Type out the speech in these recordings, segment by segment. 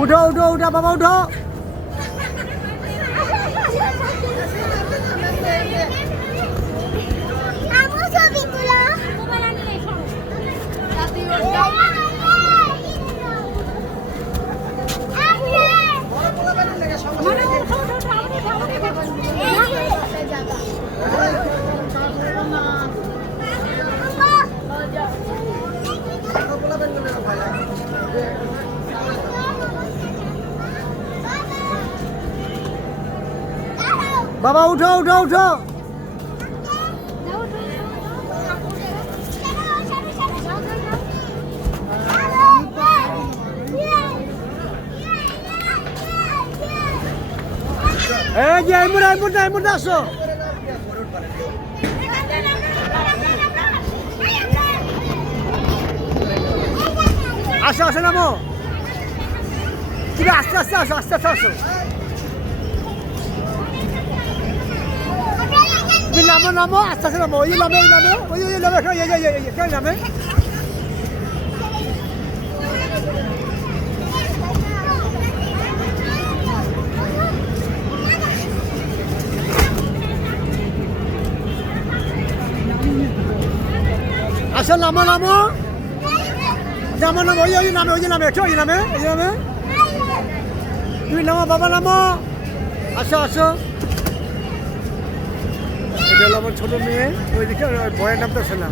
উঠো উঠো উঠো বাবা উঠো। বাবা উঠো উঠো উঠো। এই যে এই মুহূর্তে আসো। আসো আসো নামো। তুমি আস্তে আস্তে আসো, আস্তে আস্তে আসো। তুমি নামো নামো, আস্তে আস্তে নামো। ওই নামে ওই নামে ওই নামে কেউ নামে। আসো নামো নামো নামো নামো। ওই নামে ওই নামে একটু ওই নামে ওই নামে। তুমি নামো বাবা নামো। আসো আসো। এটা হলো আমার ছোট মেয়ে। ওইদিকে ভয়ের নামতেছে না,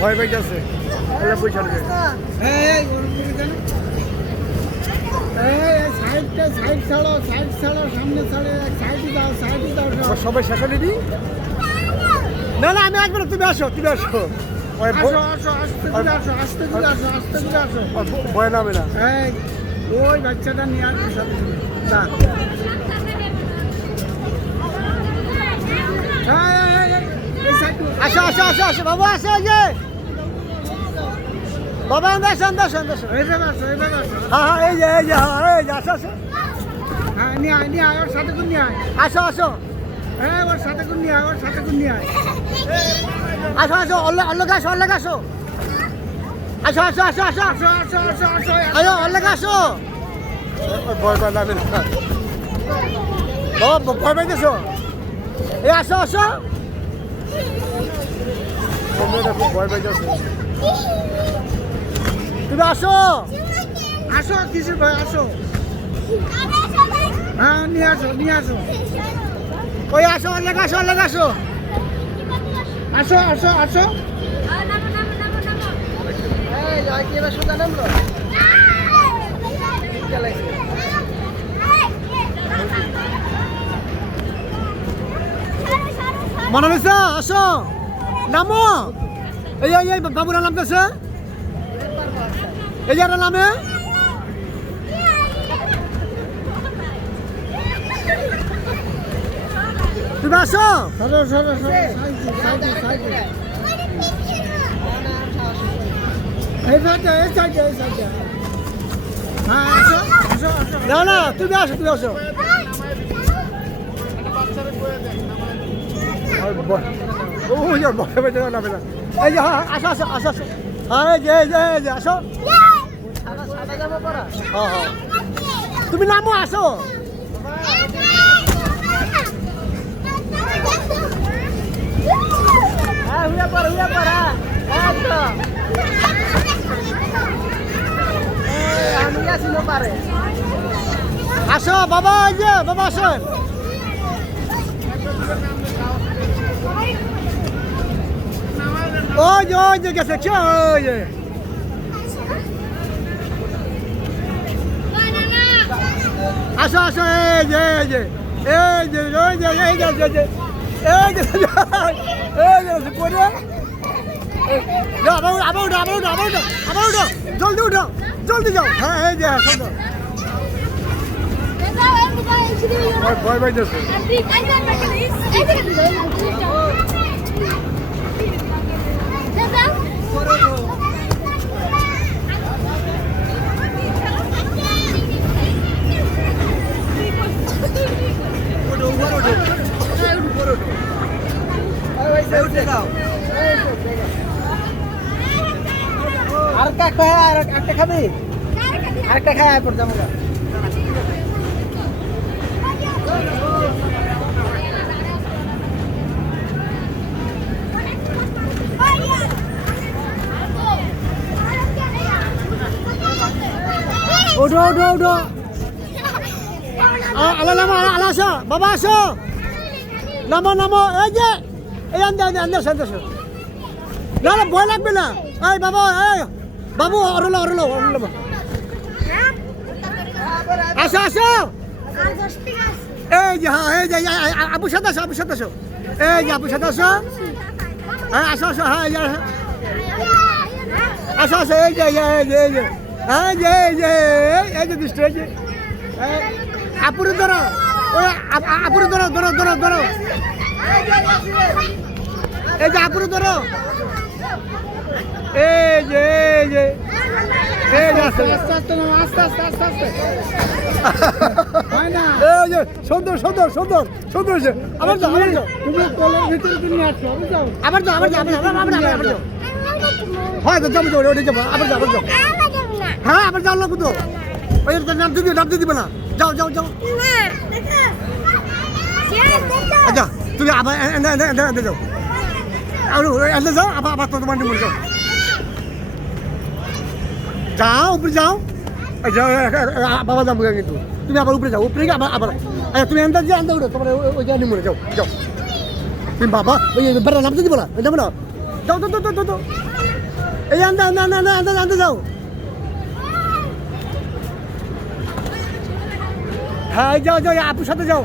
ভয় পেয়ে গেছে। বই ছাড়বে। সাইড ছাড়ো সামনে ছাড়ে সাইড দাও। সবাই শেষে নিবি। না না আমি আসবো না, তুমি আসো তুমি আসো। ভয় নামে না। ওই বাচ্চাটা নিয়ে আসবে। আসো আসো আসো আসো বাবা আসো। যে বাবা আসো আসো আসো। হ্যাঁ হ্যাঁ এই যে এই যে আসো আসো। হ্যাঁ নিয়ে আয় ওর সাথে করে নিয়ে আয়। আসো আসো। হ্যাঁ ওর সাথে করে নিয়ে আয়, ওর সাথে করে নিয়ে আয়। আসো আসো অল্লগে আসো অল্লগে আসো। আসো আসো আসো আসো আয়ো অল্লগে আসো। ভয় ভয় নামে না বাবা, ভয় পাইতেছো। এই আসো আসো। খুব ভয় পাইতেছো। তুমি আসো আসো কিসের ভয়, আসো। হ্যাঁ নিয়ে আসো। ওই আসো অল্লগে আসো অল্লগে আসো। আসো। মনালিসা আসো নামো। এই বাবুরা নামতেছে। এই যারা নামে। তুমি আসো। না না তুমি আসো তুমি আসো। এই যে আসো আসো আসো আসো। হ্যাঁ এই যে আসো। হ্যাঁ তুমি নামো আসো। আসো বাবা এই যে বাবা আসেন। ওই যে গেছে ওই যে। আসো আসো এই যে পরে আবার উঠো জলদি যাও। হ্যাঁ এই যে ভয় পাইতেছে। আর একটা খাবি? আরেকটা খায় পড়তাম আমরা ওঠো ওঠো ওঠো আলা নামো আলা আসো বাবা আসো নামো নামো এই যে এই আন্দাজ আন্দাজ না না ভয় লাগবে না এই বাবা এই বাবু অরলো অরলো অরলো আসো আসো এই যে হ্যাঁ এই যে আপুর সাথে আসো আপুর সাথে আসো এই যে আপুর সাথে আসো হ্যাঁ আসো আসো হ্যাঁ এই যে আসো আসো এই যে এই যে এই যে এই যে এই যে এই যে দৃষ্টি এই যে আপুরে ধরো ওই আপুরে ধরো ধরো ধরো ধরো এই যে আপুরে ধরো এই যে এই যে এই যে আস্তে আস্তে আস্তে আস্তে আস্তে আস্তে আস্তে হয় না এই যে সুন্দর সুন্দর সুন্দর সুন্দর হয়েছে আবার যাও আবার যাও তুমি কলের ভিতরে তুমি আসো বুঝছো আবার যাও আবার যাও আবার যাও হয় তো যাবো যাবো ওটা যাবো আবার যাও আবার যাও হ্যাঁ আবার যাও লোক তো ওই নাম দিয়ে দিবে না যাও যাও যাও আচ্ছা তুমি আবার এনে যাও আর এনে যাও আবার আবার তোমার নিয়ে যাও যাও উপরে যাও যাও বাবা যাবো কিন্তু তুমি আবার উপরে যাও উপরে গিয়ে আবার আবার তুমি এনে যে আনতে উঠো তোমার ওই জায়গায় নিয়ে যাও যাও তুমি বাবা ওই বেড়া নামতে দিব না যাবো না যাও তো তো তো তো এই আনতে আনতে আনতে আনতে আনতে যাও হ্যাঁ যাও যাও আপুর সাথে যাও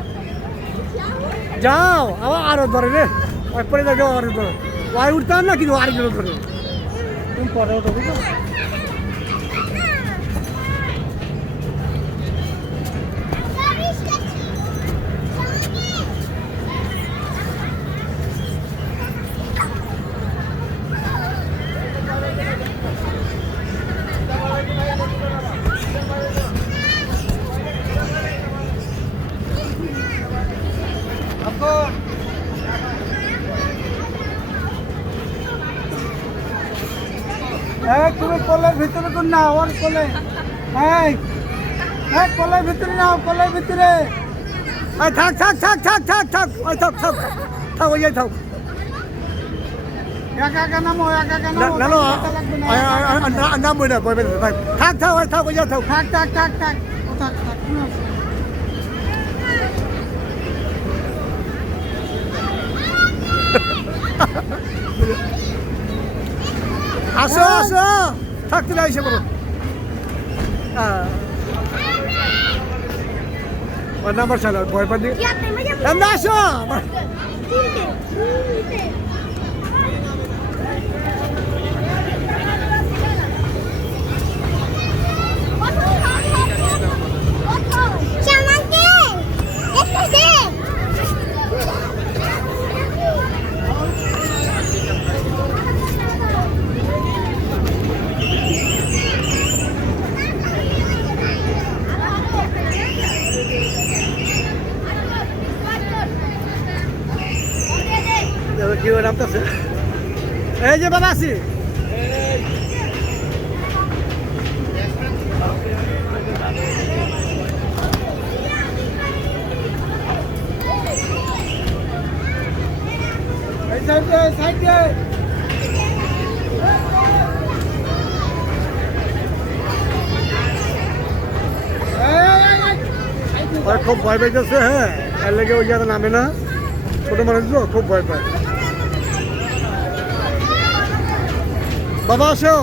যাও আবার আরো ধরে রে ওই পরে যাও আরো ধরে ওই উঠতাম না কিন্তু আরেকজন ধরে তুমি পরে ওঠো বুঝলো তুমি কলের ভিতরে কোন না ওর কলে এই কলের ভিতরে নাও কলের ভিতরে থাক থাক থাক থাক থাক থাক ওই থাক থাক থাক ওই থাক একা একা নামো একা একা না নামো না নাম বই না বই থাক থাক ওই থাক ওই থাক থাক থাক থাক থাক ও থাক থাক আসো আসো থাকতে না এসে বলো ওর নাম্বার চালো ভয় পাচ্ছি এমনি আসো কি ওর নামতেছে এই যে বাবা আছি এই সাইডে সাইডে ওরা খুব ভয় পাইতেছে হ্যাঁ এর লেগে ওই জায়গা নামে না ছোট মানুষ তো খুব ভয় পায় বাবা আসো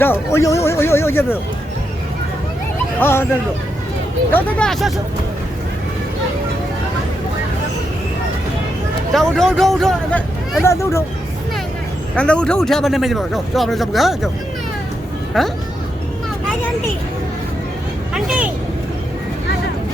যাও ওই ওই ওই ওই ওই ওই যাবে হ্যাঁ হ্যাঁ যাও যাও যাও আসো আসো যাও উঠো উঠো উঠো এলা উঠো এলা উঠো উঠে আবার নেমে যাবো যাও যাও আমরা যাবো হ্যাঁ যাও হ্যাঁ আন্টি আন্টি